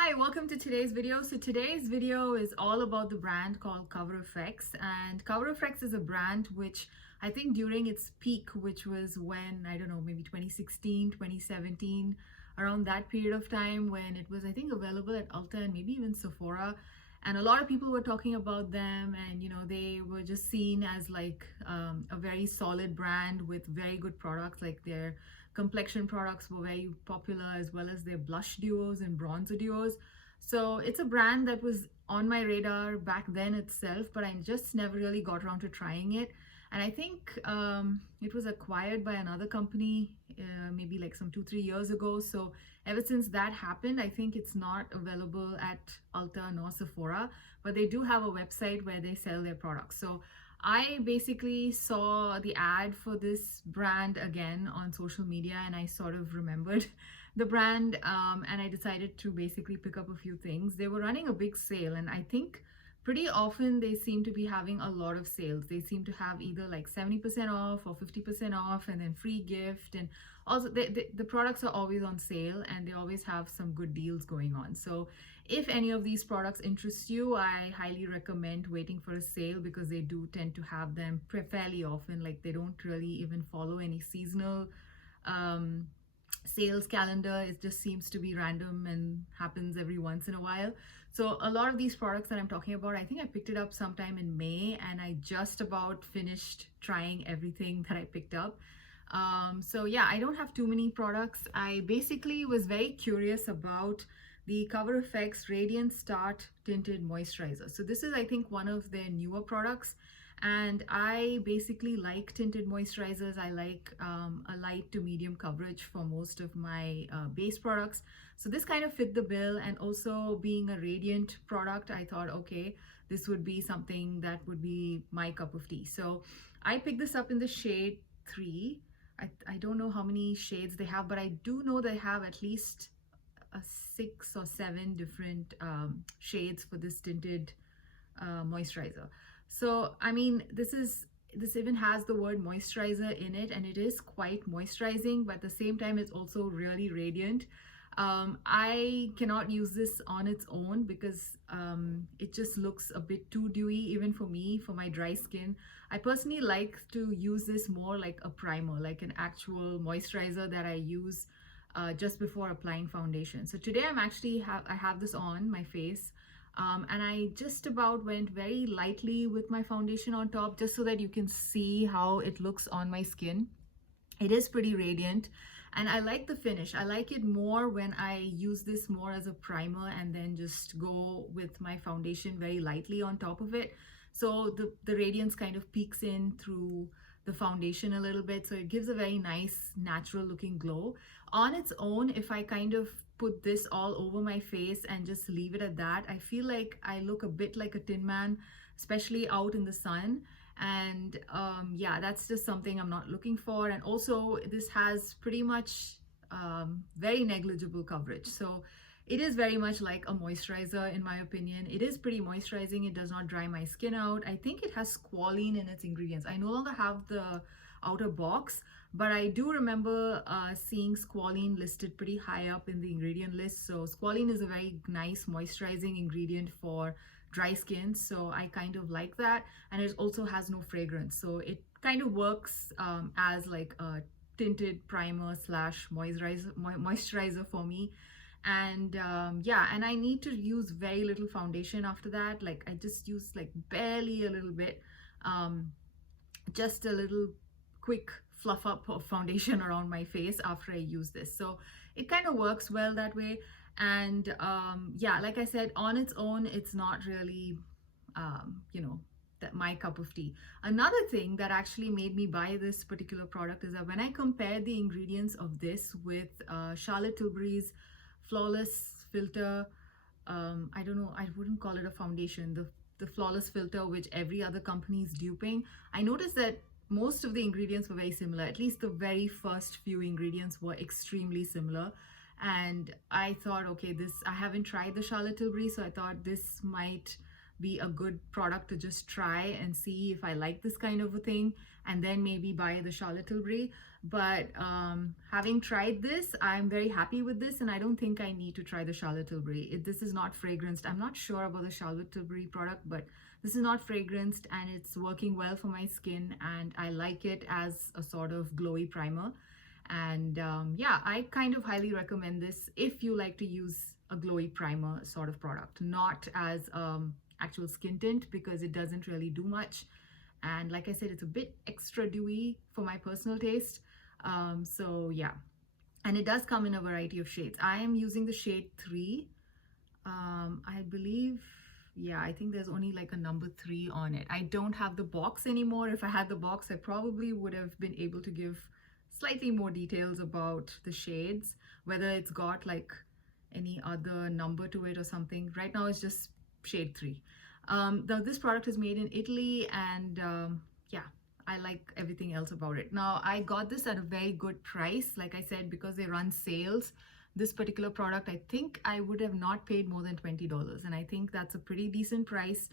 Hi, welcome to today's video. So today's video is all about the brand called Cover FX, and Cover FX is a brand which I think during its peak, which was when, I don't know, maybe 2016, 2017, around that period of time when it was, I think, available at Ulta and maybe even Sephora. And a lot of people were talking about them, and they were just seen as like a very solid brand with very good products. Like their complexion products were very popular, as well as their blush duos and bronzer duos. So it's a brand that was on my radar back then itself, but I just never really got around to trying it. And I think it was acquired by another company maybe like some 2-3 years ago. So ever since that happened, I think it's not available at Ulta nor Sephora, but they do have a website where they sell their products. So I basically saw the ad for this brand again on social media, and I sort of remembered the brand, and I decided to basically pick up a few things. They were running a big sale, and I think pretty often they seem to be having a lot of sales. They seem to have either like 70% off or 50% off and then free gift. And also the products are always on sale, and they always have some good deals going on. So if any of these products interest you, I highly recommend waiting for a sale, because they do tend to have them fairly often. Like they don't really even follow any seasonal um, sales calendar. It just seems to be random and happens every once in a while. So a lot of these products that I'm talking about, I think I picked it up sometime in May, and I just about finished trying everything that I picked up. So yeah, I don't have too many products. I basically was very curious about the Cover FX Radiant Start Tinted Moisturizer. So this is, I think, one of their newer products, and I basically like tinted moisturizers. I like a light to medium coverage for most of my base products. So this kind of fit the bill, and also being a radiant product, I thought, okay, this would be something that would be my cup of tea. So I picked this up in the shade 3. I don't know how many shades they have, but I do know they have at least 6 or 7 different shades for this tinted moisturizer. So I mean, this even has the word moisturizer in it, and it is quite moisturizing, but at the same time it's also really radiant. I cannot use this on its own because it just looks a bit too dewy, even for me, for my dry skin. I personally like to use this more like a primer, like an actual moisturizer that I use just before applying foundation. So today I have this on my face, and I just about went very lightly with my foundation on top, just so that you can see how it looks on my skin. It is pretty radiant, and I like the finish. I like it more when I use this more as a primer and then just go with my foundation very lightly on top of it. So the radiance kind of peeks in through the foundation a little bit, so it gives a very nice natural looking glow. On its own, if I kind of put this all over my face and just leave it at that, I feel like I look a bit like a tin man, especially out in the sun. And yeah, that's just something I'm not looking for. And also this has pretty much very negligible coverage, so it is very much like a moisturizer in my opinion. It is pretty moisturizing. It does not dry my skin out. I think it has squalene in its ingredients. I no longer have the outer box, but I do remember seeing squalene listed pretty high up in the ingredient list. So squalene is a very nice moisturizing ingredient for dry skin, so I kind of like that. And it also has no fragrance, so it kind of works as like a tinted primer slash moisturizer for me. And yeah, and I need to use very little foundation after that. Like I just use like barely a little bit, just a little quick fluff up of foundation around my face after I use this. So it kind of works well that way. And yeah, like I said, on its own, it's not really that my cup of tea. Another thing that actually made me buy this particular product is that when I compared the ingredients of this with Charlotte Tilbury's Flawless Filter, I don't know, I wouldn't call it a foundation, the Flawless Filter, which every other company is duping, I noticed that most of the ingredients were very similar. At least the very first few ingredients were extremely similar. And I thought, okay, I haven't tried the Charlotte Tilbury, so I thought this might be a good product to just try and see if I like this kind of a thing, and then maybe buy the Charlotte Tilbury. But having tried this, I'm very happy with this, and I don't think I need to try the Charlotte Tilbury. This is not fragranced. I'm not sure about the Charlotte Tilbury product, but this is not fragranced and it's working well for my skin, and I like it as a sort of glowy primer. And yeah, I kind of highly recommend this if you like to use a glowy primer sort of product, not as actual skin tint, because it doesn't really do much. And like I said, it's a bit extra dewy for my personal taste. So yeah, and it does come in a variety of shades. I am using the shade 3. I believe, yeah, I think there's only like a number 3 on it. I don't have the box anymore. If I had the box, I probably would have been able to give slightly more details about the shades, whether it's got like any other number to it or something. Right now it's just shade 3. This product is made in Italy, and yeah, I like everything else about it. Now, I got this at a very good price, like I said, because they run sales. This particular product, I think I would have not paid more than $20, and I think that's a pretty decent price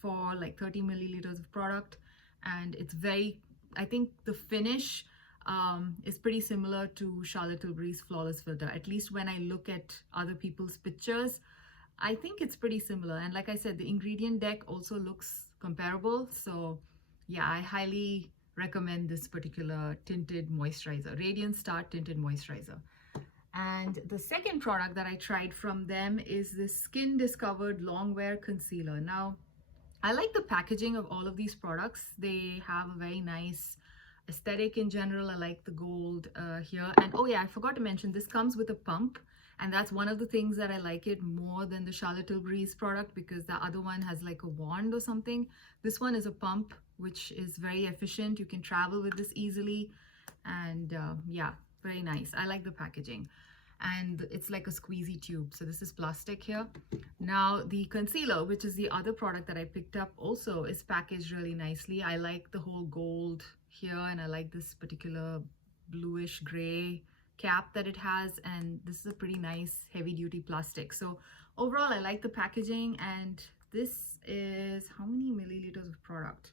for like 30 milliliters of product. And it's very, I think the finish is pretty similar to Charlotte Tilbury's Flawless Filter. At least when I look at other people's pictures, I think it's pretty similar. And like I said, the ingredient deck also looks comparable. So yeah, I highly recommend this particular tinted moisturizer, Radiant Start Tinted Moisturizer. And the second product that I tried from them is this Skin Discovered Longwear Concealer. Now, I like the packaging of all of these products. They have a very nice aesthetic in general. I like the gold here. And oh yeah, I forgot to mention, this comes with a pump. And that's one of the things that I like it more than the Charlotte Tilbury's product, because the other one has like a wand or something. This one is a pump, which is very efficient. You can travel with this easily. And yeah, very nice. I like the packaging. And it's like a squeezy tube. So this is plastic here. Now the concealer, which is the other product that I picked up, also is packaged really nicely. I like the whole gold here, and I like this particular bluish gray cap that it has, and this is a pretty nice heavy duty plastic. So overall, I like the packaging. And this is how many milliliters of product?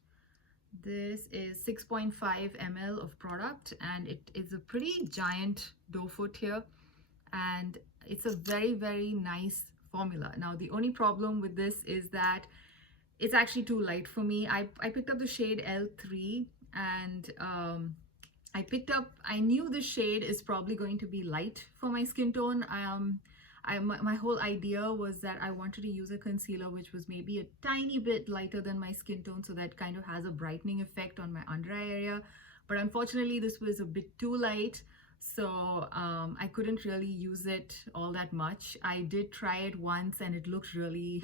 This is 6.5 ml of product, and it is a pretty giant doe foot here, and it's a very nice formula. Now the only problem with this is that it's actually too light for me. I picked up the shade L3, and I knew this shade is probably going to be light for my skin tone. My whole idea was that I wanted to use a concealer which was maybe a tiny bit lighter than my skin tone, so that kind of has a brightening effect on my under eye area. But unfortunately, this was a bit too light, so I couldn't really use it all that much. I did try it once, and it looked really,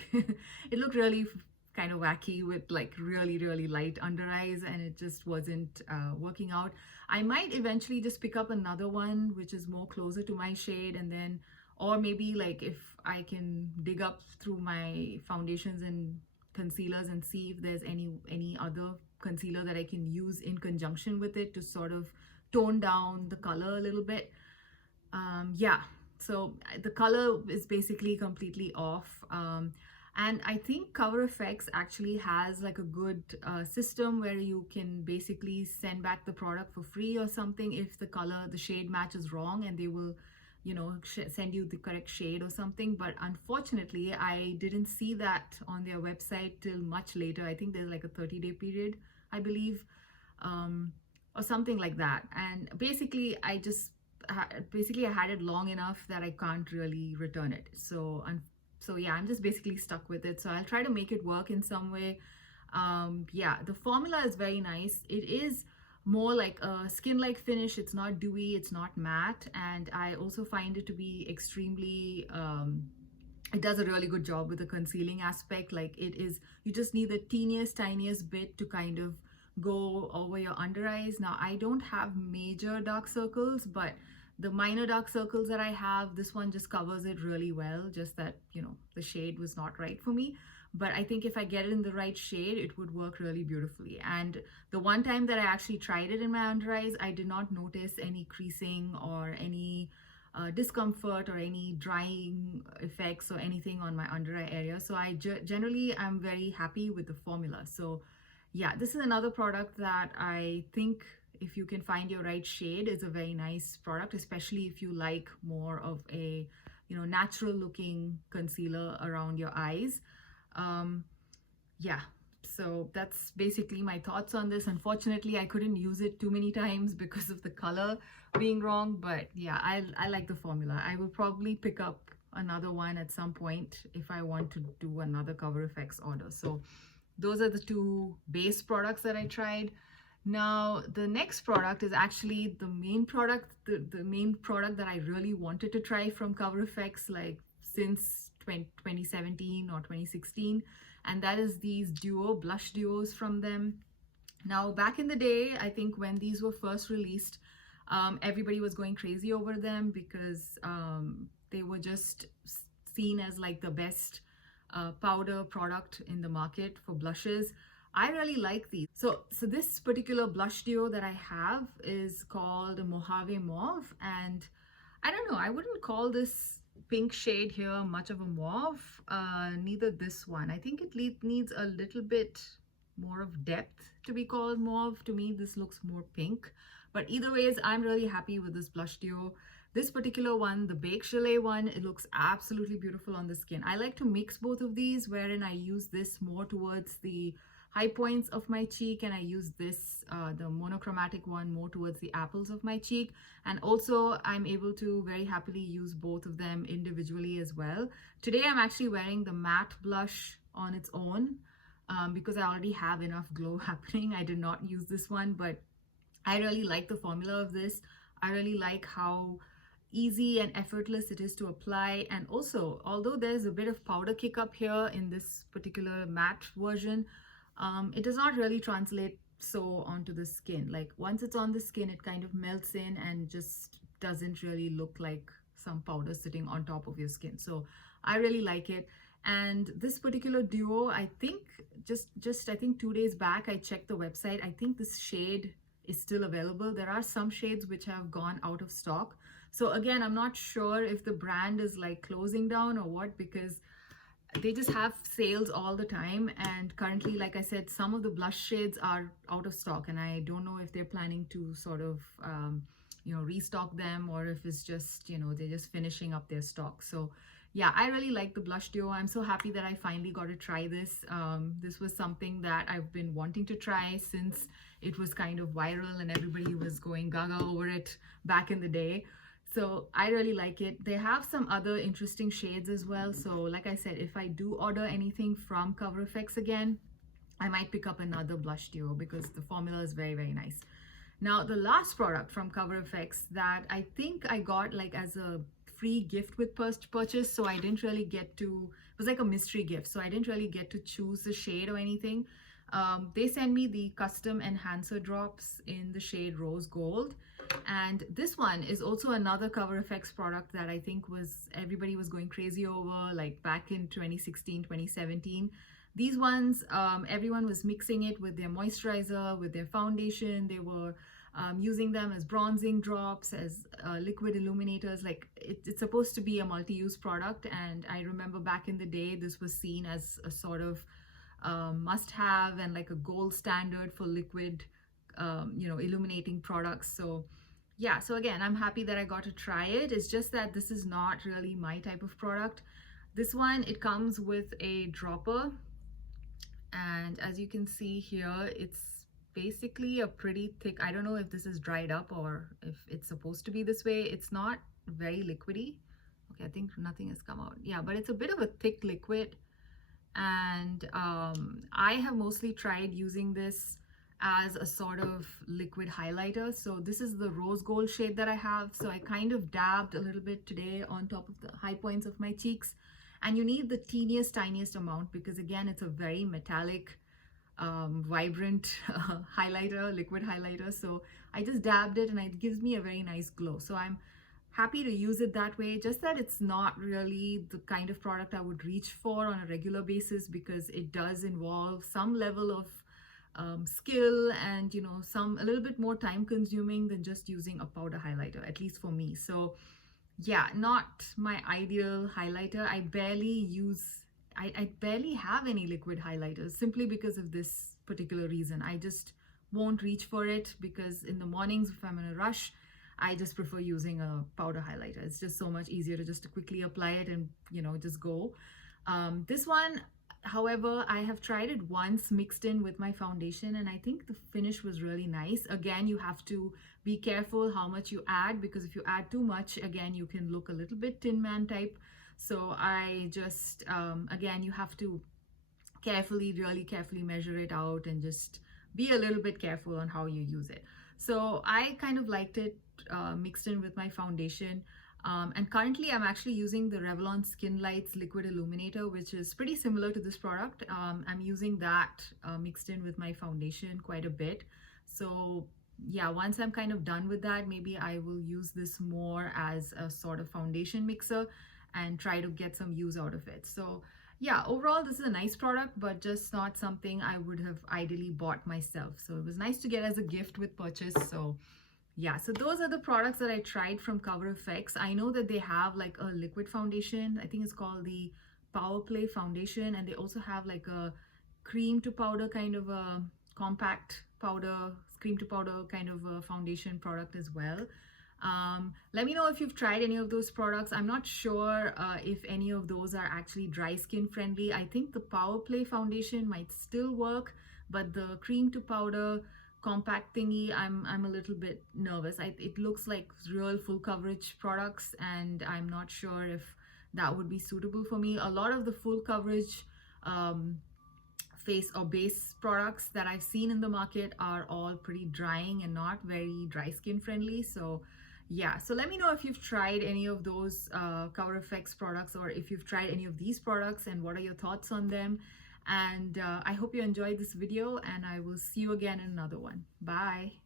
it looked really kind of wacky with like really light under eyes, and it just wasn't working out. I might eventually just pick up another one which is more closer to my shade, and then, or maybe like if I can dig up through my foundations and concealers and see if there's any other concealer that I can use in conjunction with it to sort of tone down the color a little bit. Yeah, so the color is basically completely off. And I think Cover FX actually has like a good system where you can basically send back the product for free or something if the color, the shade match is wrong, and they will, you know, send you the correct shade or something. But unfortunately, I didn't see that on their website till much later. I think there's like a 30-day period, I believe, or something like that. And basically, I had it long enough that I can't really return it. So yeah, I'm just basically stuck with it. So I'll try to make it work in some way. Yeah, the formula is very nice. It is more like a skin-like finish. It's not dewy, it's not matte. And I also find it to be extremely, it does a really good job with the concealing aspect. Like it is, you just need the tiniest bit to kind of go over your under eyes. Now, I don't have major dark circles, but the minor dark circles that I have, this one just covers it really well. Just that, you know, the shade was not right for me. But I think if I get it in the right shade, it would work really beautifully. And the one time that I actually tried it in my under eyes, I did not notice any creasing or any discomfort or any drying effects or anything on my under eye area. So I generally am very happy with the formula. So yeah, this is another product that I think if you can find your right shade, is a very nice product, especially if you like more of a, you know, natural looking concealer around your eyes. Um, yeah, so that's basically my thoughts on this. Unfortunately, I couldn't use it too many times because of the color being wrong, but yeah, I like the formula. I will probably pick up another one at some point if I want to do another Cover FX order. So those are the two base products that I tried. Now, the next product is actually the main product, the main product that I really wanted to try from Cover FX, like since 2017 or 2016, and that is these duo blush duos from them. Now, back in the day, I think when these were first released, everybody was going crazy over them because they were just seen as like the best powder product in the market for blushes. I really like these. So this particular blush duo that I have is called Mojave Mauve, and I don't know, I wouldn't call this pink shade here much of a mauve, neither this one. I think it needs a little bit more of depth to be called mauve. To me, this looks more pink, but either ways, I'm really happy with this blush duo. This particular one, the Baked Gelée one, it looks absolutely beautiful on the skin. I like to mix both of these, wherein I use this more towards the high points of my cheek, and I use this, the monochromatic one, more towards the apples of my cheek. And also I'm able to very happily use both of them individually as well. Today I'm actually wearing the matte blush on its own because I already have enough glow happening. I did not use this one, but I really like the formula of this. I really like how easy and effortless it is to apply, and also, although there's a bit of powder kick up here in this particular matte version, it does not really translate so onto the skin. Like once it's on the skin, it kind of melts in and just doesn't really look like some powder sitting on top of your skin. So I really like it. And this particular duo, I think just I think 2 days back I checked the website. I think this shade is still available. There are some shades which have gone out of stock. So again, I'm not sure if the brand is like closing down or what, because they just have sales all the time, and currently, like I said, some of the blush shades are out of stock, and I don't know if they're planning to sort of you know, restock them, or if it's just, you know, they're just finishing up their stock. So yeah, I really like the blush duo. I'm so happy that I finally got to try this. This was something that I've been wanting to try since it was kind of viral and everybody was going gaga over it back in the day. So I really like it. They have some other interesting shades as well. So like I said, if I do order anything from Cover FX again, I might pick up another blush duo because the formula is very, very nice. Now, the last product from Cover FX that I think I got like as a free gift with purchase, so I didn't really get to, it was like a mystery gift, so I didn't really get to choose the shade or anything. They sent me the custom enhancer drops in the shade Rose Gold. And this one is also another Cover FX product that I think was everybody was going crazy over, like back in 2016, 2017. These ones, everyone was mixing it with their moisturizer, with their foundation. They were using them as bronzing drops, as liquid illuminators. Like it's supposed to be a multi-use product. And I remember back in the day, this was seen as a sort of must-have and like a gold standard for liquid you know, illuminating products. So yeah, so again, I'm happy that I got to try it. It's just that this is not really my type of product. This one, it comes with a dropper, and as you can see here, it's basically a pretty thick, I don't know if this is dried up or if it's supposed to be this way. It's not very liquidy. Okay, I think nothing has come out. Yeah, but it's a bit of a thick liquid, and I have mostly tried using this as a sort of liquid highlighter. So this is the Rose Gold shade that I have. So I kind of dabbed a little bit today on top of the high points of my cheeks. And you need the teeniest, tiniest amount because again, it's a very metallic, vibrant highlighter, liquid highlighter. So I just dabbed it and it gives me a very nice glow. So I'm happy to use it that way, just that it's not really the kind of product I would reach for on a regular basis because it does involve some level of skill and, you know, a little bit more time consuming than just using a powder highlighter, at least for me. So yeah, not my ideal highlighter. I barely have any liquid highlighters simply because of this particular reason. I just won't reach for it, because in the mornings if I'm in a rush, I just prefer using a powder highlighter. It's just so much easier to just quickly apply it and just go. This one, however, I have tried it once mixed in with my foundation, and I think the finish was really nice. Again, you have to be careful how much you add, because if you add too much, again, you can look a little bit Tin Man type. So I just, again, you have to really carefully measure it out and just be a little bit careful on how you use it. So I kind of liked it mixed in with my foundation. And currently I'm actually using the Revlon Skin Lights Liquid Illuminator, which is pretty similar to this product. I'm using that mixed in with my foundation quite a bit. So yeah, once I'm kind of done with that, maybe I will use this more as a sort of foundation mixer and try to get some use out of it. So yeah, overall this is a nice product, but just not something I would have ideally bought myself. So it was nice to get as a gift with purchase. So yeah, so those are the products that I tried from Cover FX. I know that they have like a liquid foundation. I think it's called the Power Play foundation, and they also have like a cream to powder kind of a compact powder, cream to powder kind of a foundation product as well. Let me know if you've tried any of those products. I'm not sure if any of those are actually dry skin friendly. I think the Power Play foundation might still work, but the cream to powder compact thingy, I'm a little bit nervous. It looks like real full coverage products, and I'm not sure if that would be suitable for me. A lot of the full coverage face or base products that I've seen in the market are all pretty drying and not very dry skin friendly. So yeah, so let me know if you've tried any of those Cover FX products, or if you've tried any of these products, and what are your thoughts on them. And I hope you enjoyed this video, and I will see you again in another one. Bye.